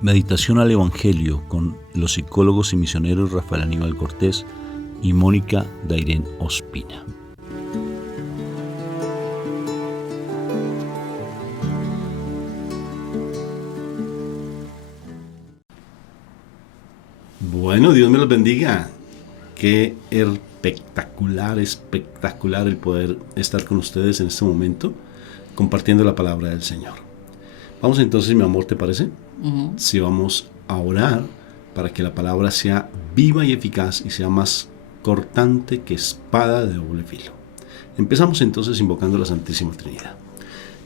Meditación al Evangelio con los psicólogos y misioneros Rafael Aníbal Cortés y Mónica Dairén Ospina. Bueno, Dios me los bendiga. Qué espectacular el poder estar con ustedes en este momento compartiendo la palabra del Señor. Vamos entonces, mi amor, ¿te parece? Si vamos a orar para que la palabra sea viva y eficaz y sea más cortante que espada de doble filo. Empezamos entonces invocando a la Santísima Trinidad.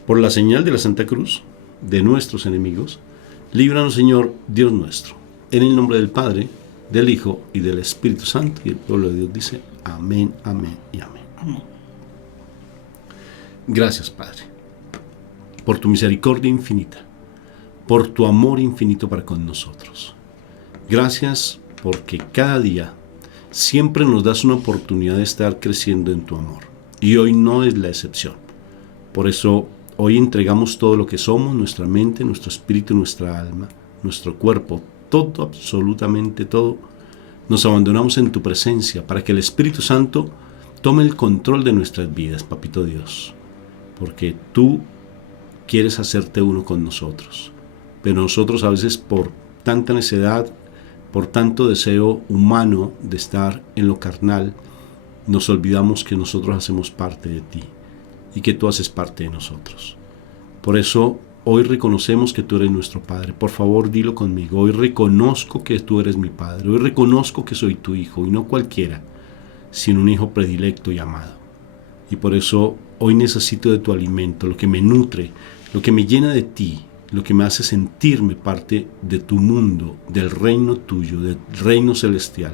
Por la señal de la Santa Cruz, de nuestros enemigos, líbranos, Señor, Dios nuestro. En el nombre del Padre, del Hijo y del Espíritu Santo. Y el pueblo de Dios dice: amén, amén y amén. Amén. Gracias, Padre, por tu misericordia infinita, por tu amor infinito para con nosotros. Gracias porque cada día siempre nos das una oportunidad de estar creciendo en tu amor. Y hoy no es la excepción. Por eso hoy entregamos todo lo que somos, nuestra mente, nuestro espíritu, nuestra alma, nuestro cuerpo, todo, absolutamente todo. Nos abandonamos en tu presencia para que el Espíritu Santo tome el control de nuestras vidas, Papito Dios. Porque tú quieres hacerte uno con nosotros. Pero nosotros a veces por tanta necedad, por tanto deseo humano de estar en lo carnal, nos olvidamos que nosotros hacemos parte de ti y que tú haces parte de nosotros. Por eso hoy reconocemos que tú eres nuestro Padre. Por favor, dilo conmigo. Hoy reconozco que tú eres mi Padre. Hoy reconozco que soy tu hijo, y no cualquiera, sino un hijo predilecto y amado. Y por eso hoy necesito de tu alimento, lo que me nutre, lo que me llena de ti, lo que me hace sentirme parte de tu mundo, del reino tuyo, del reino celestial.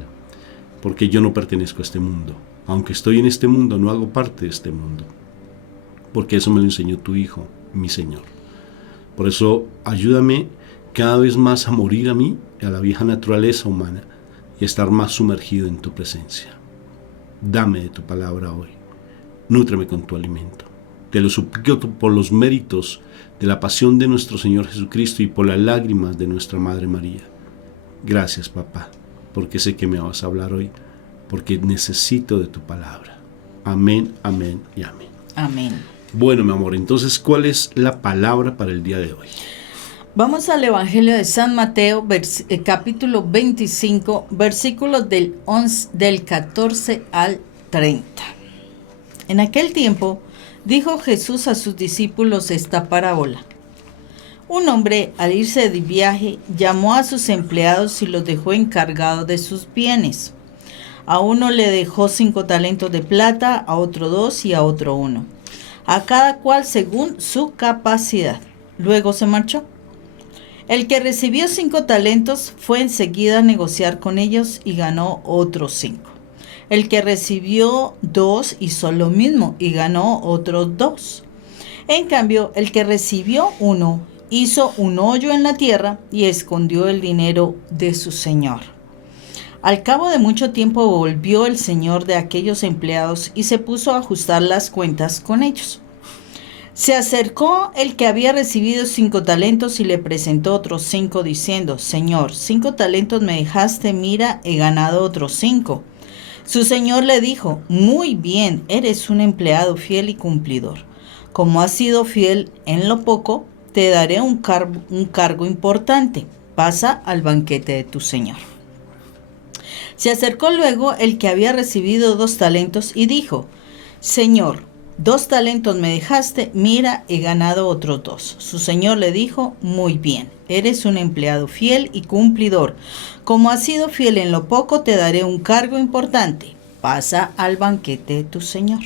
Porque yo no pertenezco a este mundo. Aunque estoy en este mundo, no hago parte de este mundo. Porque eso me lo enseñó tu Hijo, mi Señor. Por eso ayúdame cada vez más a morir a mí, a la vieja naturaleza humana, y a estar más sumergido en tu presencia. Dame de tu palabra hoy. Nútreme con tu alimento. Te lo suplico por los méritos de la pasión de nuestro Señor Jesucristo y por las lágrimas de nuestra Madre María. Gracias, papá, porque sé que me vas a hablar hoy, porque necesito de tu palabra. Amén, amén y amén. Amén. Bueno, mi amor, entonces, ¿cuál es la palabra para el día de hoy? Vamos al Evangelio de San Mateo, capítulo 25, versículos del 14 al 30. En aquel tiempo dijo Jesús a sus discípulos esta parábola. Un hombre, al irse de viaje, llamó a sus empleados y los dejó encargados de sus bienes. A uno le dejó 5 talentos de plata, a otro 2 y a otro 1, a cada cual según su capacidad. Luego se marchó. El que recibió 5 talentos fue enseguida a negociar con ellos y ganó otros 5. El que recibió 2 hizo lo mismo y ganó otros 2. En cambio, el que recibió 1 hizo un hoyo en la tierra y escondió el dinero de su señor. Al cabo de mucho tiempo volvió el señor de aquellos empleados y se puso a ajustar las cuentas con ellos. Se acercó el que había recibido 5 talentos y le presentó otros 5 diciendo: Señor, 5 talentos me dejaste, mira, he ganado otros 5. Su señor le dijo: Muy bien, eres un empleado fiel y cumplidor. Como has sido fiel en lo poco, te daré un cargo importante. Pasa al banquete de tu señor. Se acercó luego el que había recibido 2 talentos y dijo: Señor, 2 talentos me dejaste, mira, he ganado otros 2. Su señor le dijo: Muy bien, eres un empleado fiel y cumplidor. Como has sido fiel en lo poco, te daré un cargo importante. Pasa al banquete de tu señor.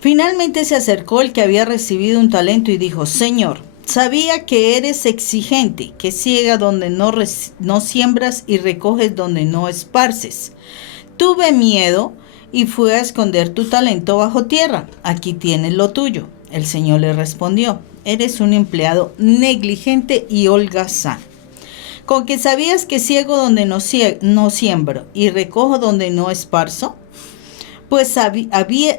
Finalmente se acercó el que había recibido 1 talento y dijo: Señor, sabía que eres exigente, que ciega donde no siembras y recoges donde no esparces. Tuve miedo y fui a esconder tu talento bajo tierra. Aquí tienes lo tuyo. El señor le respondió: Eres un empleado negligente y holgazán. ¿Con que sabías que ciego donde no siembro y recojo donde no esparzo? Pues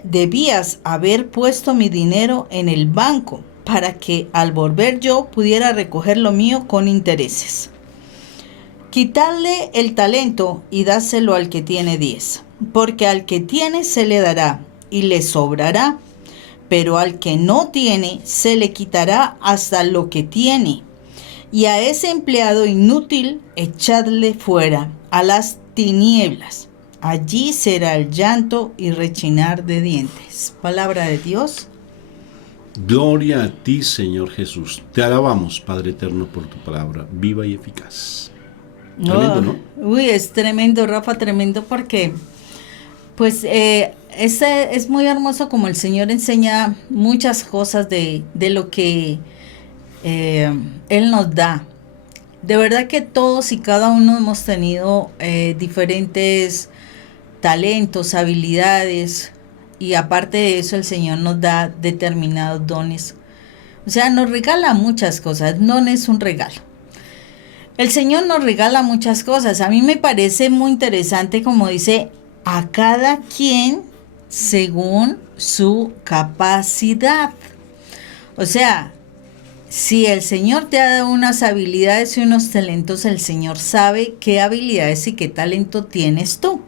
debías haber puesto mi dinero en el banco, para que al volver yo pudiera recoger lo mío con intereses. Quitadle el talento y dáselo al que tiene 10, porque al que tiene se le dará y le sobrará, pero al que no tiene se le quitará hasta lo que tiene. Y a ese empleado inútil echadle fuera a las tinieblas. Allí será el llanto y rechinar de dientes. Palabra de Dios. Gloria a ti, Señor Jesús. Te alabamos, Padre eterno, por tu palabra, viva y eficaz. Tremendo, ¿no? Uy, es tremendo, Rafa, tremendo, porque pues es muy hermoso como el Señor enseña muchas cosas de lo que Él nos da. De verdad que todos y cada uno hemos tenido diferentes talentos, habilidades, y aparte de eso el Señor nos da determinados dones. O sea, nos regala muchas cosas, no es un regalo. El Señor nos regala muchas cosas. A mí me parece muy interesante como dice, a cada quien según su capacidad. O sea, si el Señor te ha dado unas habilidades y unos talentos, el Señor sabe qué habilidades y qué talento tienes tú.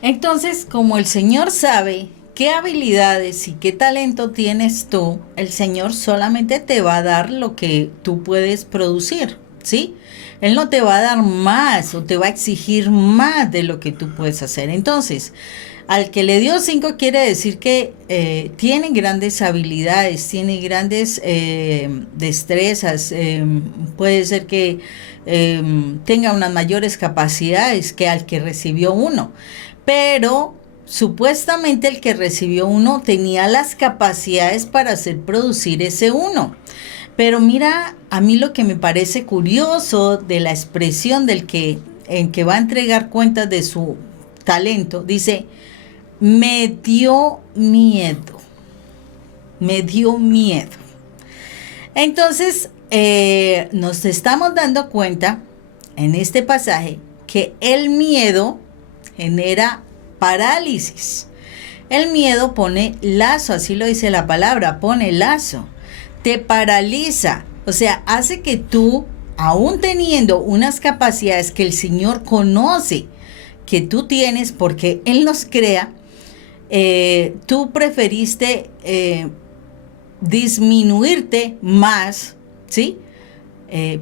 Entonces, como el Señor sabe qué habilidades y qué talento tienes tú, el Señor solamente te va a dar lo que tú puedes producir, ¿sí? Él no te va a dar más o te va a exigir más de lo que tú puedes hacer. Entonces, al que le dio 5 quiere decir que tiene grandes habilidades, tiene grandes destrezas, puede ser que tenga unas mayores capacidades que al que recibió 1. Pero supuestamente el que recibió 1 tenía las capacidades para hacer producir ese 1. Pero mira, a mí lo que me parece curioso de la expresión en que va a entregar cuentas de su talento, dice, me dio miedo. Me dio miedo. Entonces, nos estamos dando cuenta en este pasaje que el miedo genera parálisis. El miedo pone lazo, así lo dice la palabra, pone lazo, te paraliza, o sea, hace que tú, aún teniendo unas capacidades que el Señor conoce que tú tienes porque Él nos crea, tú preferiste disminuirte más, ¿sí?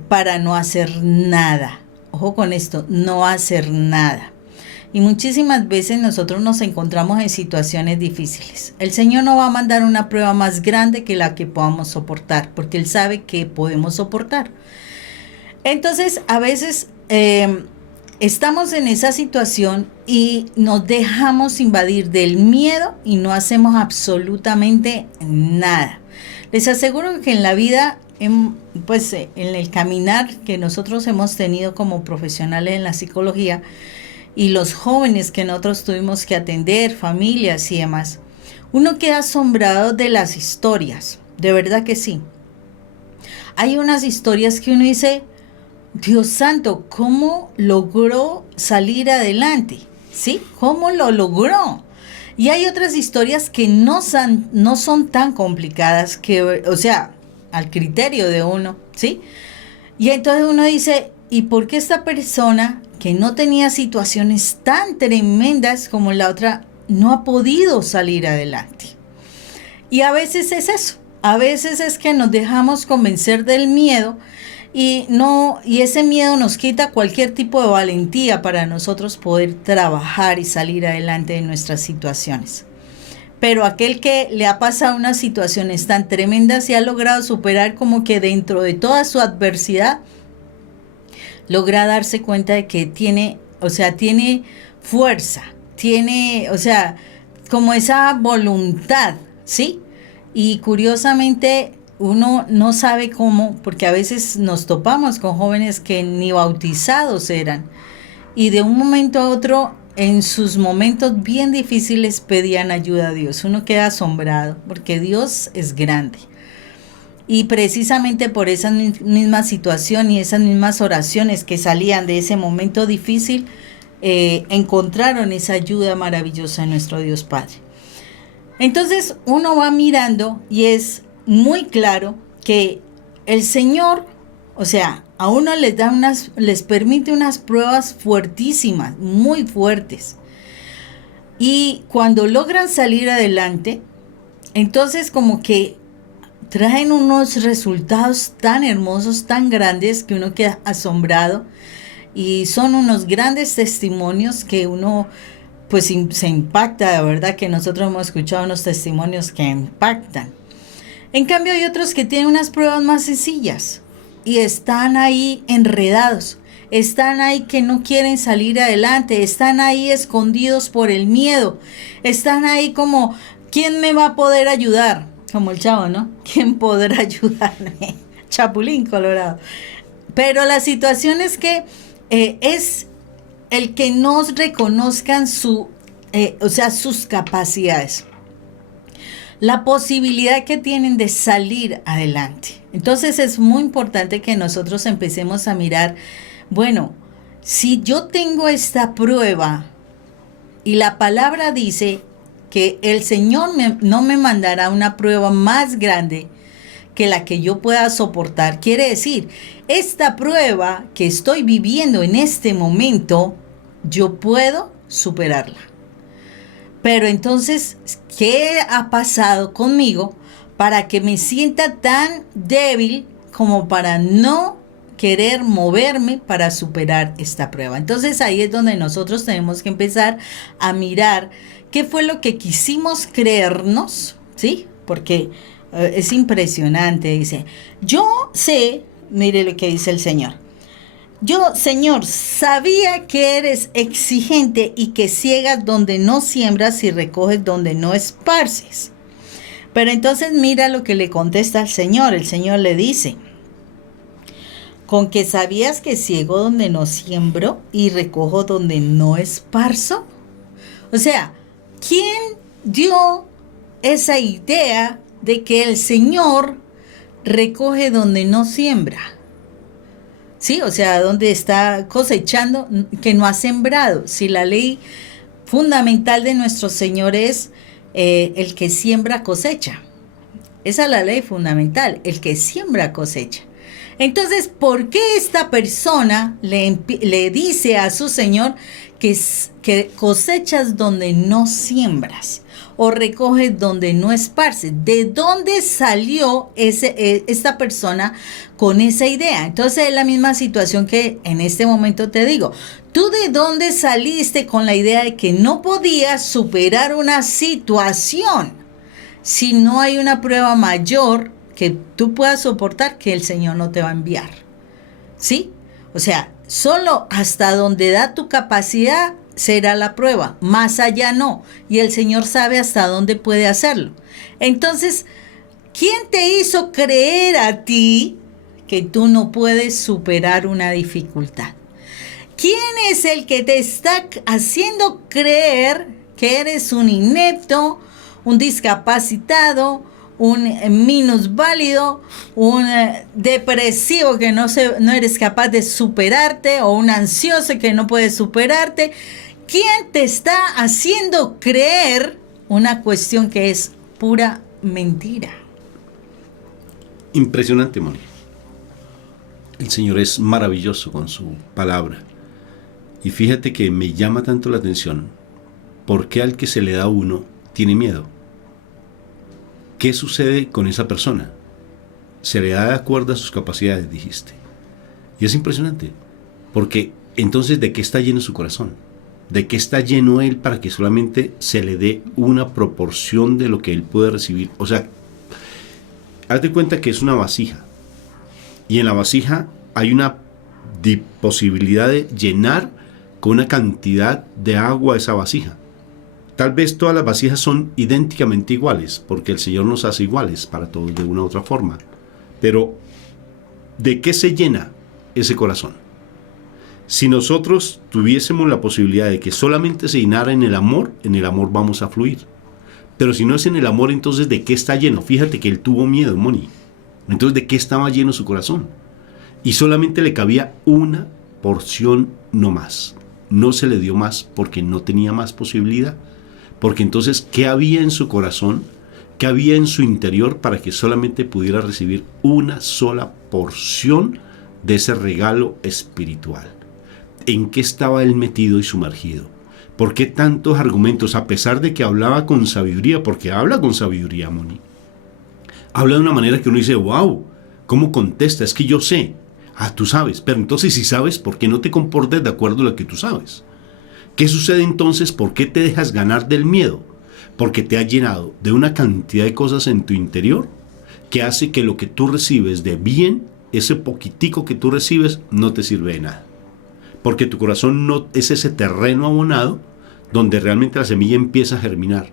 Para no hacer nada. Ojo con esto, no hacer nada. Y muchísimas veces nosotros nos encontramos en situaciones difíciles. El Señor no va a mandar una prueba más grande que la que podamos soportar, porque Él sabe que podemos soportar. Entonces, a veces estamos en esa situación y nos dejamos invadir del miedo y no hacemos absolutamente nada. Les aseguro que en la vida, en el caminar que nosotros hemos tenido como profesionales en la psicología, y los jóvenes que nosotros tuvimos que atender, familias y demás, uno queda asombrado de las historias, de verdad que sí. Hay unas historias que uno dice, Dios santo, ¿cómo logró salir adelante? ¿Sí? ¿Cómo lo logró? Y hay otras historias que no son tan complicadas, o sea, al criterio de uno, ¿sí? Y entonces uno dice, ¿y por qué esta persona que no tenía situaciones tan tremendas como la otra no ha podido salir adelante? Y a veces es eso, a veces es que nos dejamos convencer del miedo y ese miedo nos quita cualquier tipo de valentía para nosotros poder trabajar y salir adelante de nuestras situaciones. Pero aquel que le ha pasado unas situaciones tan tremendas y ha logrado superar como que dentro de toda su adversidad, logra darse cuenta de que tiene fuerza, tiene, como esa voluntad, ¿sí? Y curiosamente uno no sabe cómo, porque a veces nos topamos con jóvenes que ni bautizados eran, y de un momento a otro, en sus momentos bien difíciles, pedían ayuda a Dios. Uno queda asombrado, porque Dios es grande. Y precisamente por esa misma situación y esas mismas oraciones que salían de ese momento difícil, encontraron esa ayuda maravillosa en nuestro Dios Padre. Entonces uno va mirando y es muy claro que el Señor, o sea, a uno les permite unas pruebas fuertísimas, muy fuertes. Y cuando logran salir adelante, entonces como que traen unos resultados tan hermosos, tan grandes, que uno queda asombrado. Y son unos grandes testimonios que uno pues se impacta, de verdad que nosotros hemos escuchado unos testimonios que impactan. En cambio hay otros que tienen unas pruebas más sencillas y están ahí enredados, están ahí que no quieren salir adelante, están ahí escondidos por el miedo, están ahí como, ¿quién me va a poder ayudar? Como el chavo, ¿no? ¿Quién podrá ayudarme? Chapulín Colorado. Pero la situación es que es el que nos reconozcan sus capacidades, la posibilidad que tienen de salir adelante. Entonces es muy importante que nosotros empecemos a mirar, bueno, si yo tengo esta prueba y la palabra dice que el Señor no me mandará una prueba más grande que la que yo pueda soportar, quiere decir, esta prueba que estoy viviendo en este momento, yo puedo superarla. Pero entonces, ¿qué ha pasado conmigo para que me sienta tan débil como para no querer moverme para superar esta prueba? Entonces ahí es donde nosotros tenemos que empezar a mirar qué fue lo que quisimos creernos, ¿sí? Porque es impresionante, dice, yo sé, mire lo que dice el Señor. Yo, Señor, sabía que eres exigente y que ciegas donde no siembras y recoges donde no esparces. Pero entonces mira lo que le contesta al Señor. El Señor le dice, ¿con que sabías que ciego donde no siembro y recojo donde no esparzo? O sea, ¿quién dio esa idea de que el Señor recoge donde no siembra? Sí, o sea, donde está cosechando que no ha sembrado. Si la ley fundamental de nuestro Señor es el que siembra cosecha. Esa es la ley fundamental, el que siembra cosecha. Entonces, ¿por qué esta persona le dice a su Señor que cosechas donde no siembras o recoges donde no esparces? ¿De dónde salió esta persona con esa idea? Entonces es la misma situación que en este momento te digo. ¿Tú de dónde saliste con la idea de que no podías superar una situación si no hay una prueba mayor que tú puedas soportar que el Señor no te va a enviar? ¿Sí? O sea, solo hasta donde da tu capacidad será la prueba, más allá no. Y el Señor sabe hasta dónde puede hacerlo. Entonces, ¿quién te hizo creer a ti que tú no puedes superar una dificultad? ¿Quién es el que te está haciendo creer que eres un inepto, un discapacitado, un minusválido, un depresivo que no eres capaz de superarte, o un ansioso que no puede superarte? ¿Quién te está haciendo creer una cuestión que es pura mentira? Impresionante, Moni. El Señor es maravilloso con su palabra. Y fíjate que me llama tanto la atención, ¿por qué al que se le da uno tiene miedo? ¿Qué sucede con esa persona? Se le da de acuerdo a sus capacidades, dijiste. Y es impresionante, porque entonces, ¿de qué está lleno su corazón? ¿De qué está lleno él para que solamente se le dé una proporción de lo que él puede recibir? O sea, hazte cuenta que es una vasija, y en la vasija hay una posibilidad de llenar con una cantidad de agua esa vasija. Tal vez todas las vasijas son idénticamente iguales, porque el Señor nos hace iguales para todos de una u otra forma. Pero, ¿de qué se llena ese corazón? Si nosotros tuviésemos la posibilidad de que solamente se llenara en el amor vamos a fluir. Pero si no es en el amor, entonces ¿de qué está lleno? Fíjate que él tuvo miedo, Moni. Entonces, ¿de qué estaba lleno su corazón? Y solamente le cabía una porción, no más. No se le dio más porque no tenía más posibilidad. Porque entonces, ¿qué había en su corazón ¿Qué había en su interior para que solamente pudiera recibir una sola porción de ese regalo espiritual? ¿En qué estaba él metido y sumergido? ¿Por qué tantos argumentos? A pesar de que hablaba con sabiduría, porque habla con sabiduría, Moni. Habla de una manera que uno dice, wow, ¿cómo contesta? Es que yo sé. Ah, tú sabes. Pero entonces, si sabes, ¿por qué no te comportas de acuerdo a lo que tú sabes? ¿Qué sucede entonces? ¿Por qué te dejas ganar del miedo? Porque te has llenado de una cantidad de cosas en tu interior que hace que lo que tú recibes de bien, ese poquitico que tú recibes, no te sirve de nada. Porque tu corazón no es ese terreno abonado donde realmente la semilla empieza a germinar.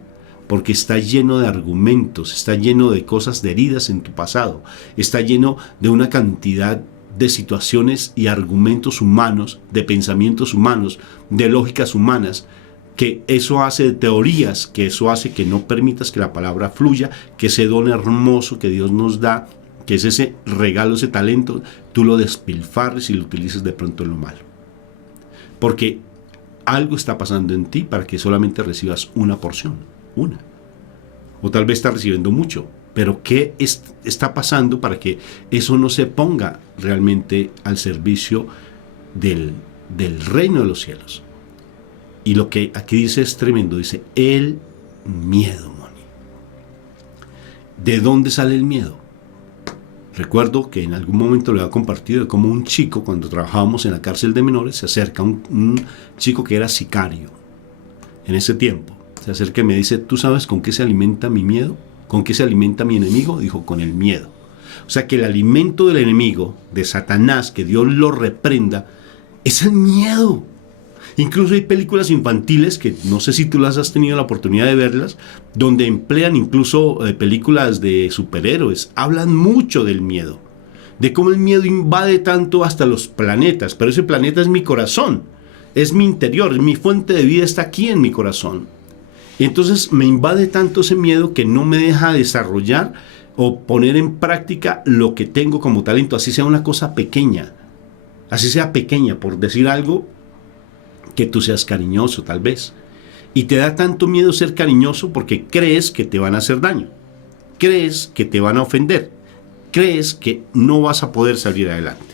Porque está lleno de argumentos, está lleno de cosas, de heridas en tu pasado, está lleno de una cantidad de situaciones y argumentos humanos, de pensamientos humanos, de lógicas humanas, que eso hace de teorías, que eso hace que no permitas que la palabra fluya, que ese don hermoso que Dios nos da, que es ese regalo, ese talento, tú lo despilfarres y lo utilices de pronto en lo malo. Porque algo está pasando en ti para que solamente recibas una porción, una. O tal vez estás recibiendo mucho, pero ¿qué está pasando para que eso no se ponga realmente al servicio del reino de los cielos? Y lo que aquí dice es tremendo, dice, el miedo, Moni. ¿De dónde sale el miedo? Recuerdo que en algún momento le había compartido de cómo un chico, cuando trabajábamos en la cárcel de menores, se acerca un chico que era sicario en ese tiempo. Se acerca y me dice, ¿tú sabes con qué se alimenta mi miedo? ¿Con qué se alimenta mi enemigo? Dijo, con el miedo. O sea que el alimento del enemigo, de Satanás, que Dios lo reprenda, es el miedo. Incluso hay películas infantiles, que no sé si tú las has tenido la oportunidad de verlas, donde emplean incluso películas de superhéroes. Hablan mucho del miedo, de cómo el miedo invade tanto hasta los planetas. Pero ese planeta es mi corazón, es mi interior, mi fuente de vida está aquí en mi corazón. Y entonces me invade tanto ese miedo que no me deja desarrollar o poner en práctica lo que tengo como talento, así sea una cosa pequeña, así sea pequeña, por decir algo, que tú seas cariñoso tal vez. Y te da tanto miedo ser cariñoso porque crees que te van a hacer daño, crees que te van a ofender, crees que no vas a poder salir adelante.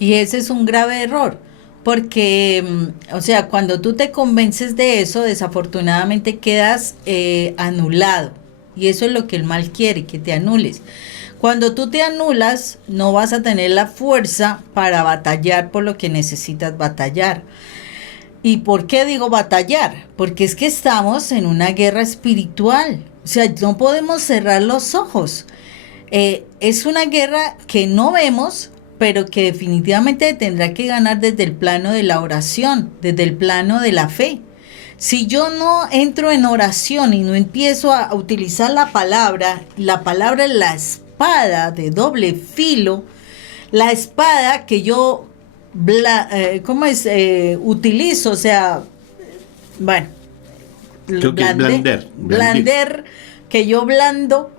Y ese es un grave error, porque, o sea, cuando tú te convences de eso, desafortunadamente quedas anulado. Y eso es lo que el mal quiere, que te anules. Cuando tú te anulas, no vas a tener la fuerza para batallar por lo que necesitas batallar. ¿Y por qué digo batallar? Porque es que estamos en una guerra espiritual. O sea, no podemos cerrar los ojos. Es una guerra que no vemos, pero que definitivamente tendrá que ganar desde el plano de la oración, desde el plano de la fe. Si yo no entro en oración y no empiezo a utilizar la palabra es la espada de doble filo, la espada que yo utilizo, o sea, bueno, Creo que blander, que yo blando,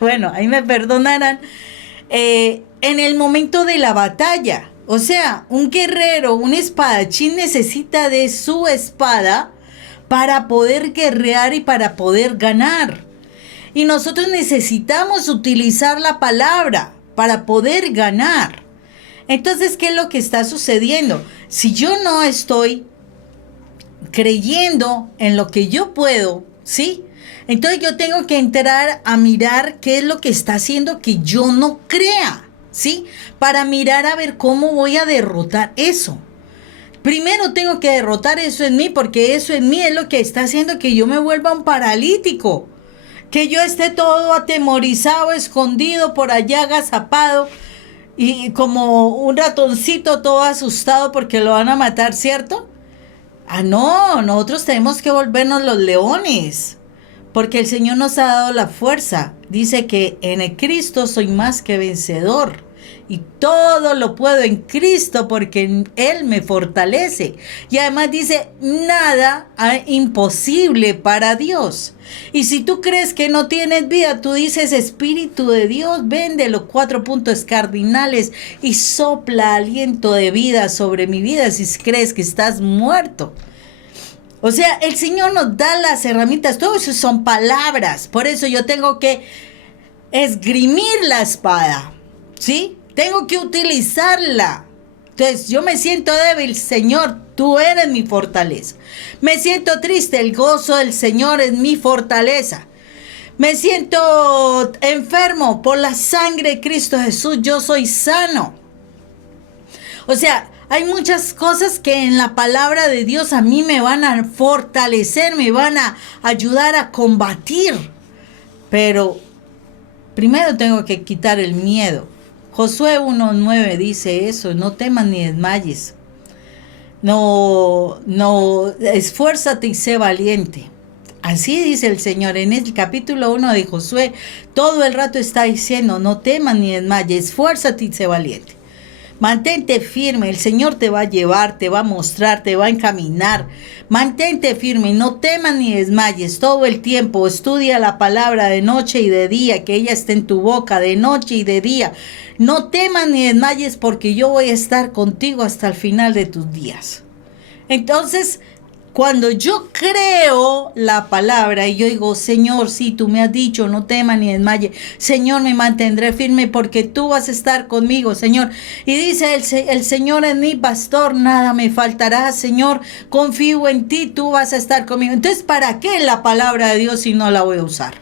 bueno, ahí me perdonarán, en el momento de la batalla. O sea, un guerrero, un espadachín necesita de su espada para poder guerrear y para poder ganar. Y nosotros necesitamos utilizar la palabra para poder ganar. Entonces, ¿qué es lo que está sucediendo? Si yo no estoy creyendo en lo que yo puedo, ¿sí? Entonces yo tengo que entrar a mirar qué es lo que está haciendo que yo no crea, ¿sí? Para mirar a ver cómo voy a derrotar eso. Primero tengo que derrotar eso en mí, porque eso en mí es lo que está haciendo que yo me vuelva un paralítico. Que yo esté todo atemorizado, escondido, por allá agazapado, y como un ratoncito todo asustado porque lo van a matar, ¿cierto? Ah, no, nosotros tenemos que volvernos los leones, porque el Señor nos ha dado la fuerza. Dice que en el Cristo soy más que vencedor, y todo lo puedo en Cristo porque Él me fortalece. Y además dice, nada imposible para Dios. Y si tú crees que no tienes vida, tú dices, Espíritu de Dios, ven de los 4 puntos cardinales y sopla aliento de vida sobre mi vida si crees que estás muerto. O sea, el Señor nos da las herramientas, todo eso son palabras. Por eso yo tengo que esgrimir la espada, ¿sí? Tengo que utilizarla. Entonces, yo me siento débil, Señor, tú eres mi fortaleza. Me siento triste, el gozo del Señor es mi fortaleza. Me siento enfermo, por la sangre de Cristo Jesús, yo soy sano. O sea, hay muchas cosas que en la palabra de Dios a mí me van a fortalecer, me van a ayudar a combatir. Pero primero tengo que quitar el miedo. Josué 1:9 dice eso, no temas ni desmayes. No, esfuérzate y sé valiente. Así dice el Señor en el capítulo 1 de Josué. Todo el rato está diciendo, no temas ni desmayes, esfuérzate y sé valiente. Mantente firme, el Señor te va a llevar, te va a mostrar, te va a encaminar. Mantente firme, no temas ni desmayes todo el tiempo. Estudia la palabra de noche y de día, que ella esté en tu boca de noche y de día. No temas ni desmayes porque yo voy a estar contigo hasta el final de tus días. Entonces, cuando yo creo la palabra y yo digo, Señor, sí, tú me has dicho, no temas ni desmaye. Señor, me mantendré firme porque tú vas a estar conmigo, Señor. Y dice el Señor es mi pastor, nada me faltará, Señor. Confío en ti, tú vas a estar conmigo. Entonces, ¿para qué la palabra de Dios si no la voy a usar?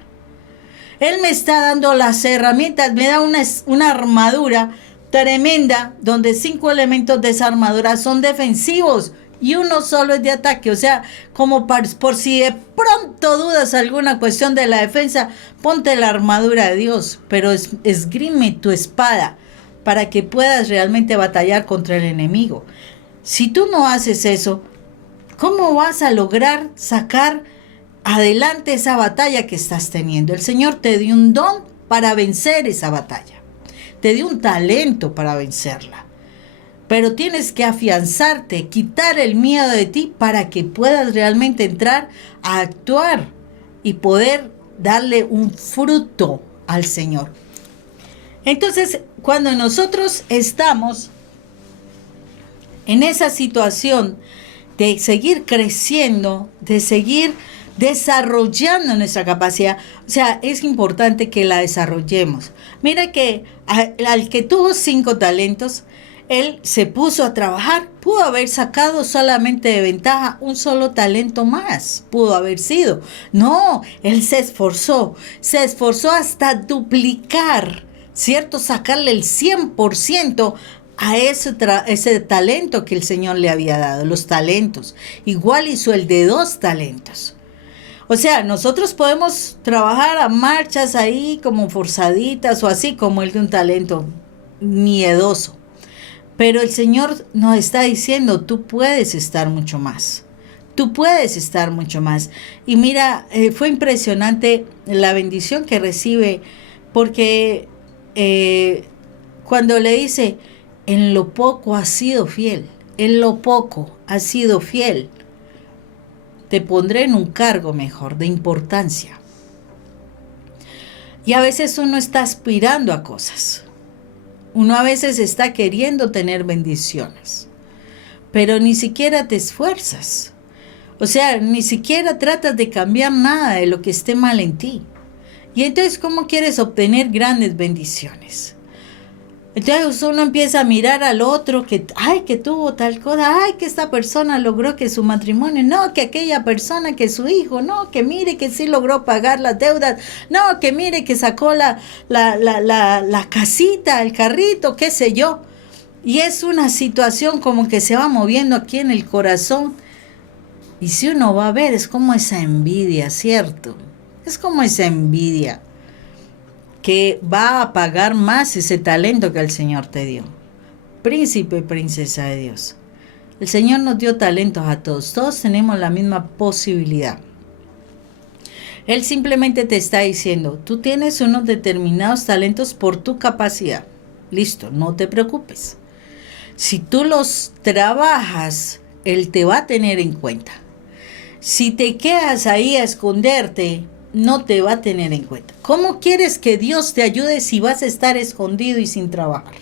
Él me está dando las herramientas, me da una armadura tremenda, donde 5 elementos de esa armadura son defensivos. Y uno solo es de ataque, o sea, como por si de pronto dudas alguna cuestión de la defensa, ponte la armadura de Dios, pero esgrime tu espada para que puedas realmente batallar contra el enemigo. Si tú no haces eso, ¿cómo vas a lograr sacar adelante esa batalla que estás teniendo? El Señor te dio un don para vencer esa batalla, te dio un talento para vencerla. Pero tienes que afianzarte, quitar el miedo de ti para que puedas realmente entrar a actuar y poder darle un fruto al Señor. Entonces, cuando nosotros estamos en esa situación de seguir creciendo, de seguir desarrollando nuestra capacidad, o sea, es importante que la desarrollemos. Mira que al que tuvo 5 talentos, él se puso a trabajar, pudo haber sacado solamente de ventaja un solo talento más, pudo haber sido. No, él se esforzó hasta duplicar, ¿cierto? Sacarle el 100% a ese talento que el Señor le había dado, los talentos. Igual hizo el de 2 talentos. O sea, nosotros podemos trabajar a marchas ahí como forzaditas o así como el de un talento miedoso. Pero el Señor nos está diciendo, tú puedes estar mucho más. Tú puedes estar mucho más. Y mira, fue impresionante la bendición que recibe, porque cuando le dice, en lo poco has sido fiel, en lo poco has sido fiel, te pondré en un cargo mejor, de importancia. Y a veces uno está aspirando a cosas. Uno a veces está queriendo tener bendiciones, pero ni siquiera te esfuerzas. O sea, ni siquiera tratas de cambiar nada de lo que esté mal en ti. Y entonces, ¿cómo quieres obtener grandes bendiciones? Entonces uno empieza a mirar al otro que tuvo tal cosa, que esta persona logró que su matrimonio, no, que aquella persona, que su hijo, no, que mire que sí logró pagar las deudas, no, que mire que sacó la casita, el carrito, qué sé yo. Y es una situación como que se va moviendo aquí en el corazón. Y si uno va a ver, es como esa envidia, ¿cierto? Es como esa envidia que va a pagar más ese talento que el Señor te dio. Príncipe, princesa de Dios. El Señor nos dio talentos a todos. Todos tenemos la misma posibilidad. Él simplemente te está diciendo, tú tienes unos determinados talentos por tu capacidad. Listo, no te preocupes. Si tú los trabajas, Él te va a tener en cuenta. Si te quedas ahí a esconderte, no te va a tener en cuenta. ¿Cómo quieres que Dios te ayude si vas a estar escondido y sin trabajar?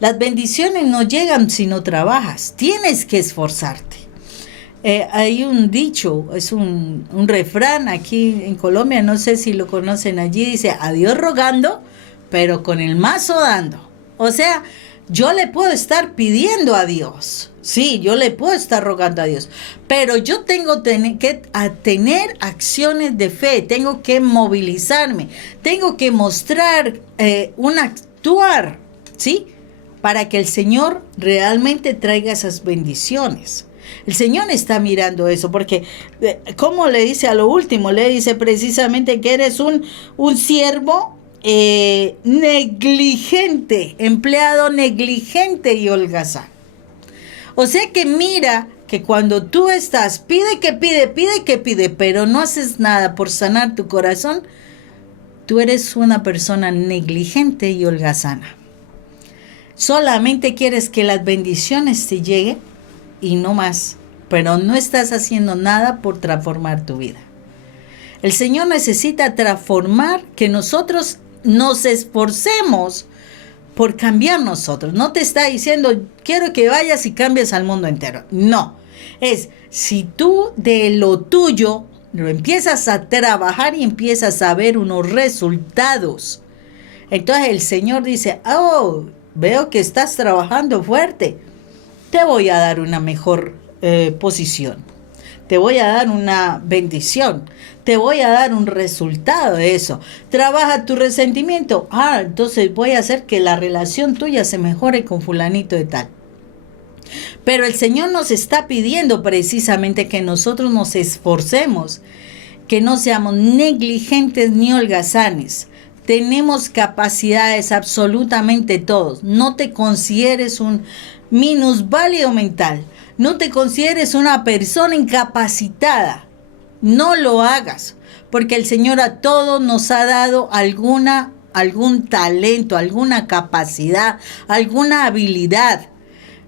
Las bendiciones no llegan si no trabajas. Tienes que esforzarte. Hay un dicho, es un refrán aquí en Colombia, no sé si lo conocen allí, dice, a Dios rogando, pero con el mazo dando. O sea, yo le puedo estar pidiendo a Dios, sí, yo le puedo estar rogando a Dios, pero yo tengo que tener acciones de fe, tengo que movilizarme, tengo que mostrar un actuar, ¿sí? Para que el Señor realmente traiga esas bendiciones. El Señor está mirando eso, porque ¿cómo le dice a lo último? Le dice precisamente que eres un siervo negligente, empleado negligente y holgazán. O sea que mira que cuando tú estás, pide que pide, pero no haces nada por sanar tu corazón, tú eres una persona negligente y holgazana. Solamente quieres que las bendiciones te lleguen y no más, pero no estás haciendo nada por transformar tu vida. El Señor necesita transformar, que nosotros nos esforcemos por cambiar nosotros. No te está diciendo, quiero que vayas y cambies al mundo entero. No, es si tú de lo tuyo lo empiezas a trabajar y empiezas a ver unos resultados. Entonces el Señor dice, oh, veo que estás trabajando fuerte. Te voy a dar una mejor posición. Te voy a dar una bendición. Te voy a dar un resultado de eso. Trabaja tu resentimiento. Entonces voy a hacer que la relación tuya se mejore con fulanito de tal. Pero el Señor nos está pidiendo precisamente que nosotros nos esforcemos, que no seamos negligentes ni holgazanes. Tenemos capacidades absolutamente todos. No te consideres un minusválido mental. No te consideres una persona incapacitada. No lo hagas, porque el Señor a todos nos ha dado algún talento, alguna capacidad, alguna habilidad.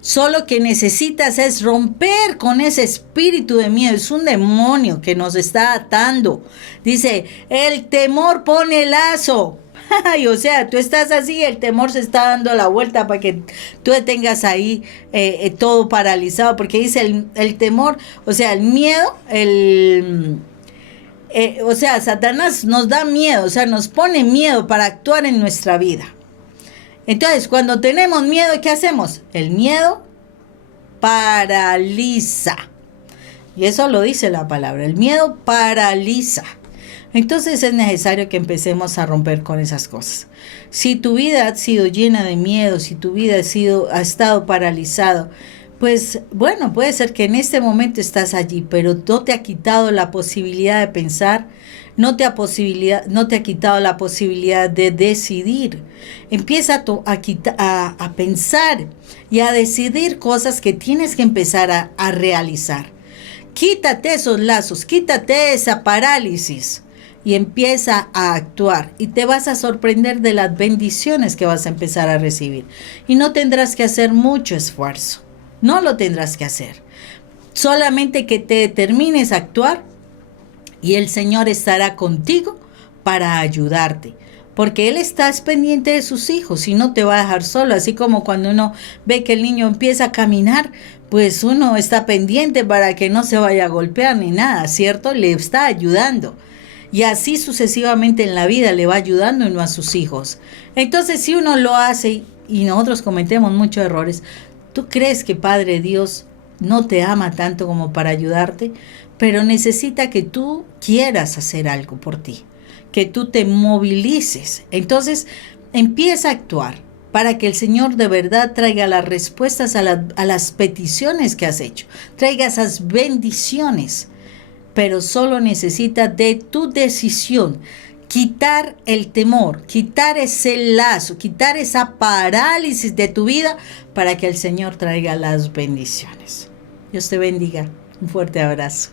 Solo que necesitas es romper con ese espíritu de miedo. Es un demonio que nos está atando. Dice, el temor pone lazo. O sea, tú estás así, el temor se está dando la vuelta para que tú tengas ahí todo paralizado, porque dice el temor, o sea, el miedo, o sea, Satanás nos da miedo, o sea, nos pone miedo para actuar en nuestra vida. Entonces, cuando tenemos miedo, ¿qué hacemos? El miedo paraliza. Y eso lo dice la palabra, el miedo paraliza. Entonces es necesario que empecemos a romper con esas cosas. Si tu vida ha sido llena de miedo, si tu vida ha estado paralizado, pues bueno, puede ser que en este momento estás allí, pero no te ha quitado la posibilidad de pensar, no te ha quitado la posibilidad de decidir. Empieza a pensar y a decidir cosas que tienes que empezar a realizar. Quítate esos lazos, quítate esa parálisis. Y empieza a actuar y te vas a sorprender de las bendiciones que vas a empezar a recibir. Y no tendrás que hacer mucho esfuerzo, no lo tendrás que hacer. Solamente que te determines a actuar y el Señor estará contigo para ayudarte. Porque Él está pendiente de sus hijos y no te va a dejar solo. Así como cuando uno ve que el niño empieza a caminar, pues uno está pendiente para que no se vaya a golpear ni nada, ¿cierto? Le está ayudando. Y así sucesivamente en la vida le va ayudando y no a sus hijos. Entonces, si uno lo hace y nosotros cometemos muchos errores, ¿tú crees que Padre Dios no te ama tanto como para ayudarte? Pero necesita que tú quieras hacer algo por ti, que tú te movilices. Entonces, empieza a actuar para que el Señor de verdad traiga las respuestas a las peticiones que has hecho, traiga esas bendiciones. Pero solo necesita de tu decisión, quitar el temor, quitar ese lazo, quitar esa parálisis de tu vida para que el Señor traiga las bendiciones. Dios te bendiga. Un fuerte abrazo.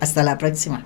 Hasta la próxima.